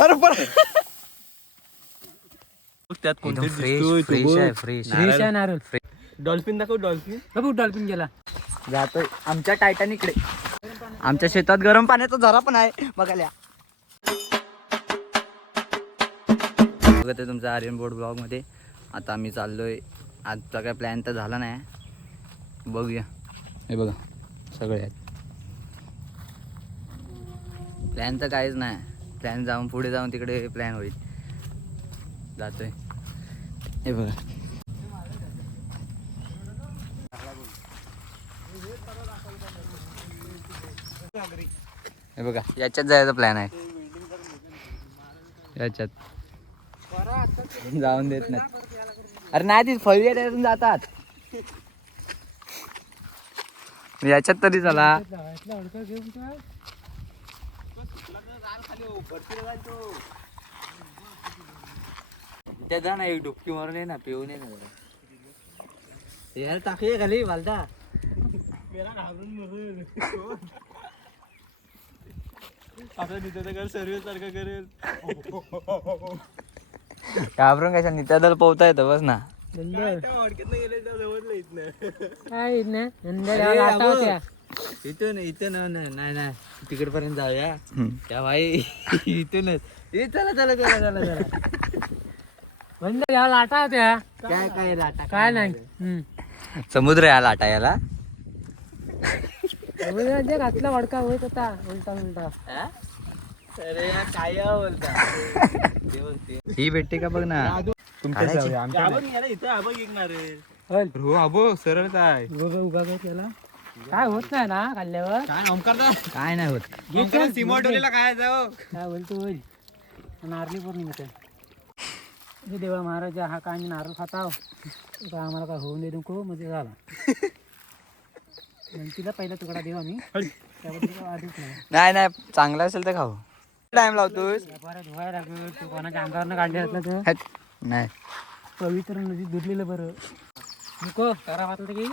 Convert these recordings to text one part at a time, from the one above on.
अरे त्यात कोणते फ्रेश आहे नारळ. डॉल्फिन दाखव. डॉल्फिन बघू डॉल्फिन गेला. जातोय आमच्या टायटॅनिकडे. आमच्या शेतात गरम पाण्याचा झरा पण आहे बघायला. बघत आहे तुमचा आर्यन बोर्ड ब्लॉग मध्ये. आता आम्ही चाललोय. आजचा काय प्लॅन तर झाला नाही, बघूया. हे बघा सगळे आहेत. प्लॅन तर काहीच नाही. प्लॅन जाऊन पुढे जाऊन तिकडे प्लॅन होईल. जातोय. हे बघा हे बघा याच्यात जायचा प्लॅन आहे. याच्यात जाऊन देत नाही. अरे नाही ती फळी त्यातून जातात. याच्यात तरी चला. त्या जा ना एक डुबकी मारून ये ना, पिऊन ये ना जरा. यार टाकूया खाली मालदा. सर्विस सारखं करेल. घाबरून कशा नित्यादल पोहता येतं बस ना. इथून इथून नाही नाही तिकड पर्यंत जाऊया. त्या भाई इथूनच चला चला चला चला चला. लाटा होत्या काय काय लाटा काय नाही. समुद्र या लाटा याला. घातला वडका होत होता उलटा उलटा. अरे काय बोलता. ही भेटते का बघ ना. सरळ काय उगा त्याला काय होत नाही ना खाल्ल्यावर. काय नाही होत. काय जाऊ काय बोलतो होईल. नारळी पौर्णिमेचा देवा महाराजा हा काय नारळ खाताव आम्हाला काय होऊन दे नको म्हणजे झाला. तिला पहिला तुकडा देऊ आम्ही. नाही नाही चांगला असेल तर खाऊ. टाइम लावतोस. धुवायला लागलो तू कोणाच्या अंगावर काढले असलं तर नाही पवित्र नदीत धुतलेलं बरं नको करा वाटलं की.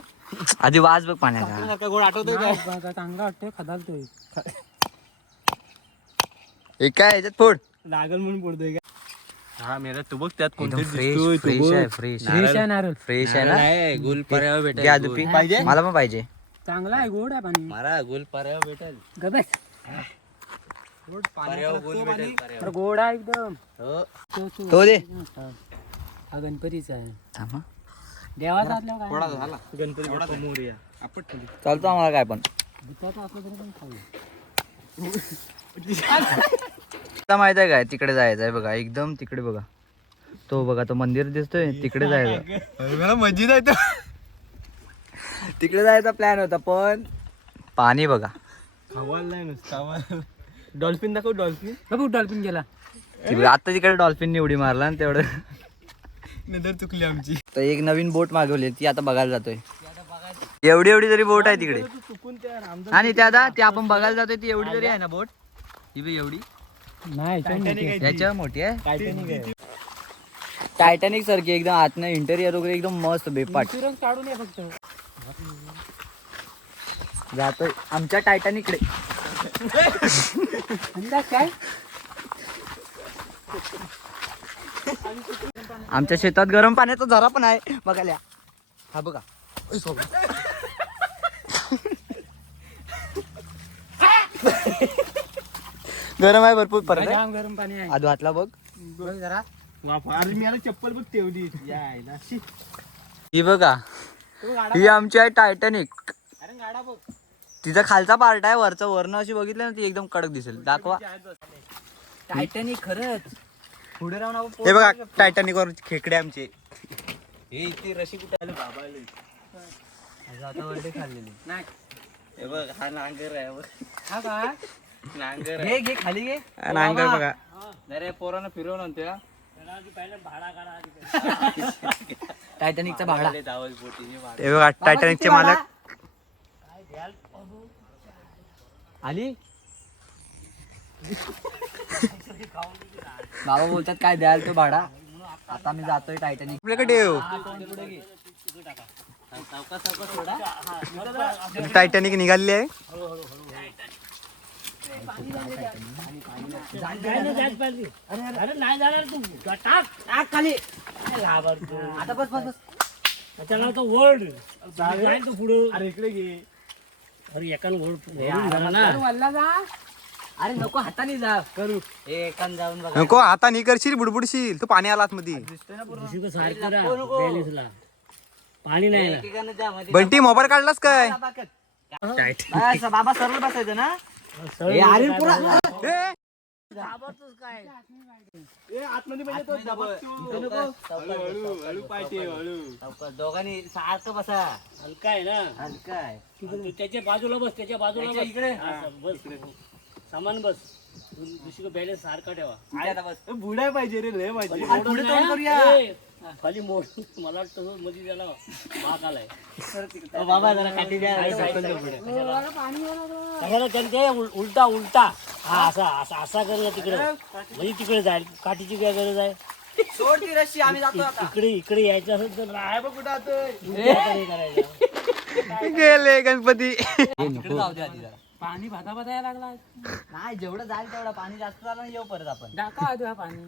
आधी वाज बघ पाण्याचा. गोड आठवतोय काय चांगला वाटतोय खदालतोय. हे काय ह्याच्यात फोड लागल म्हणून पडतोय का. हा मेरा तू बघ त्यात कोणते फ्रेश आहे. फ्रेश आहे नारळ. फ्रेश आहे ना. गुल पर्यावर भेटेल. घ्या दुपी. मला पण पाहिजे. चांगला आहे गोड आहे पाणी. मारा गुल पर्यावर भेटेल. गबस गोड आहे एकदम. तो दे. हा गणपतीचा आहे. थांबा. देवाचा असल्यावर काय झाला गणपती बाप्पा मोरया. चालतो आम्हाला काय पण. भुताचं असलं तरी पण खाऊ. आता माहित आहे काय तिकडे जायचं आहे बघा. एकदम तिकडे बघा. तो बघा तो मंदिर दिसतोय तिकडे जायचं. मला मस्जिद आहे तो. तिकडे जायचा प्लॅन होता पण पाणी बघा. खवाल नाही नुसतं. डॉल्फिन दाखव. डॉल्फिन बघू डॉल्फिन गेला. आता तिकडे डॉल्फिनने उडी मारला आणि तेवढं नंतर चुकली आमची. तर एक नवीन बोट मागवली ती आता बघायला जातोय. एवढी एवढी तरी बोट आहे तिकडे. आणि त्या ती आपण बघायला जातोय ती एवढी तरी आहे ना बोट. ही बी एवढी नाही याच्या मोठी आहे. टायटॅनिक सारखी एकदम आतनं इंटेरियर वगैरे एकदम मस्त बेपाट. काढून ये फक्त. जातोय आमच्या टायटॅनिकडे. काय आमच्या शेतात गरम पाण्याचा झरा पण आहे बघायला. हा बघा गरम आहे भरपूर. परत गरम पाणी आहे. आधू हातला बघ जरा मी चप्पल बघ तेवढी. ही बघा ही आमची आहे टायटॅनिक. तिचा खालचा पार्ट आहे. वरनं अशी बघितलं ना ती एकदम कडक दिसेल. दाखवा टायटॅनिक खरंच. पुढे राहून आपण हे बघा टायटॅनिक वर खेकडे आमचे. हे इथे रशी कुठे आलं बाबा आता वरडे खाल्लेली नाही. हे बघ हा नांगर आहे. हा काय नांगर घे घे खाली घे. नांगर बघा. अरे पोरांना फिरवून आणतो. टायटॅनिकचा भाडा. बोटीने हे बघा टायटॅनिकचे मालक आली. बाबा बोलतात काय द्याल तो भाडा. आता मी जातोय टायटॅनिक. आपल्याकडे टायटॅनिक निघाली आहे. अरे नाही जाणार तू टाक टाक खाली आता बस बस बस त्याला तो वर्ड जाईल तो पुढं. अरे इकडे घे. अरे एकान वल्ला जा. अरे नको हाताने जा करू एकान जाऊन बघा. नको हाताने करशील बुडबुडशील तू पाणी आला आतमध्ये. पाणी नाही बंटी मोबाईल काढलास काय? बाबा सरळ बसायचं ना. आतमध्ये म्हणजे तो हळू पाय ठेव, हळू. दोघांनी सारखं बसा. हलका आहे ना हलका आहे. त्याच्या बाजूला बस त्याच्या बाजूला इकडे बस सामान बस. दुसरी बॅलन्स सारखा ठेवा. बुडाय पाहिजे रे लय पाहिजे. खाली मोड मला वाटतं मध्ये त्याला भाग आलाय. बाबा जरा काठी द्या. उलटा उलटा हा असा असा असा करूया तिकडे म्हणजे तिकडे जाईल. काठीची काय गरज आहे. इकडे इकडे यायचं असेल तर राय बघ कुठं गेले गणपती. पाणी भाता भाता यायला लागला. नाही जेवढं जाईल तेवढं. पाणी जास्त झालं येऊ परत आपण टाका तुझ्या पाणी.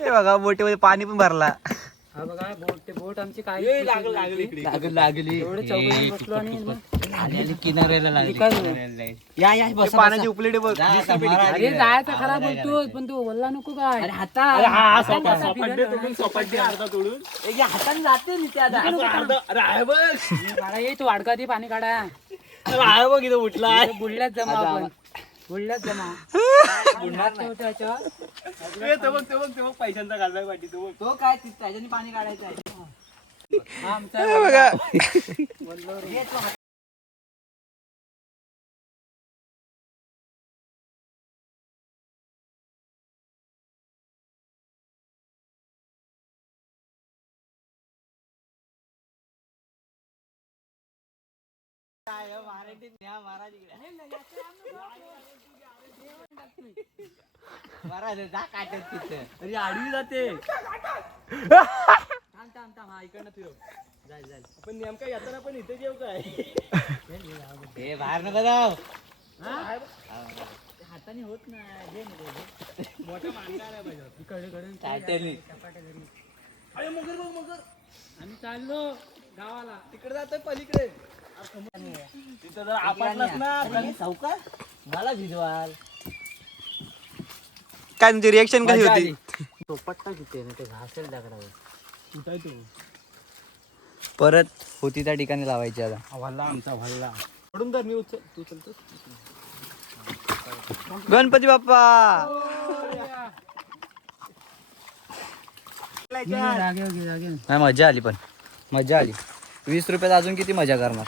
हे बघा बोटीमध्ये पाणी पण भरला. हा बघा बोट ते बोट आमची काय लागली एवढे चौघे बसलो आणि किनाऱ्याला लागली. या या बस पाण्याची उपलेटे बघ. अरे जायचं खरा बोलतोय पण तू बोलला नको काय हाताने जाते मी त्या तू अडका ती पाणी काढा. बघ इथं उठला. बुडल्यात जमा आपण बुडल्यात जमा ते बघ पैशांचा घाललाय पाठी तो. तो काय त्याच्याने पाणी काढायचं आहे. हे बघा आडवी जाते. पण नेमका येताना पण इथे जेव काय बाहेर नका जाऊ. हाताने होत नाही. मोठा मांडा आला पाहिजे. आम्ही चाललो गावाला. तिकडे जातोय पलीकडे. तिथं जर आपणलाच ना चौका मला भिजवाल. काय तुमची रिएक्शन कशी होती? तो पट्टा किती ना ते घासेल दगडावर. कुठाय तो परत होती त्या ठिकाणी लावायची आता. भल्ला आमचा भल्ला पडून तर मी उचल तू चलतो. गणपती बाप्पा. नाही मजा आली पण मजा आली. 20 रुपयात अजून किती मजा करणार.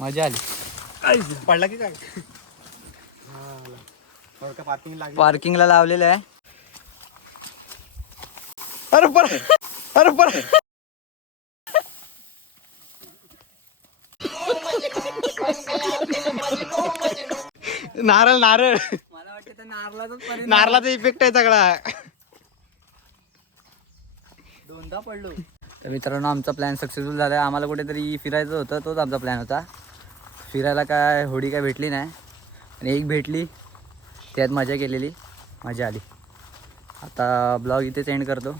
मजा आली. पडला की काय पार्किंग लागली. पार्किंगला लावलेलं आहे. अरे पर नारळ नारळ मला वाटतं नारळाचा इफेक्ट आहे सगळा. दोनदा पडलो. तर मित्रांनो आमचा प्लॅन सक्सेसफुल झाला आहे. आम्हाला कुठेतरी फिरायचं होतं. तोच आमचा प्लॅन होता. फिरायला काय होडी काय भेटली नाही आणि एक भेटली त्यात मजा केलेली. मजा आली. आता ब्लॉग इथेच एंड करतो.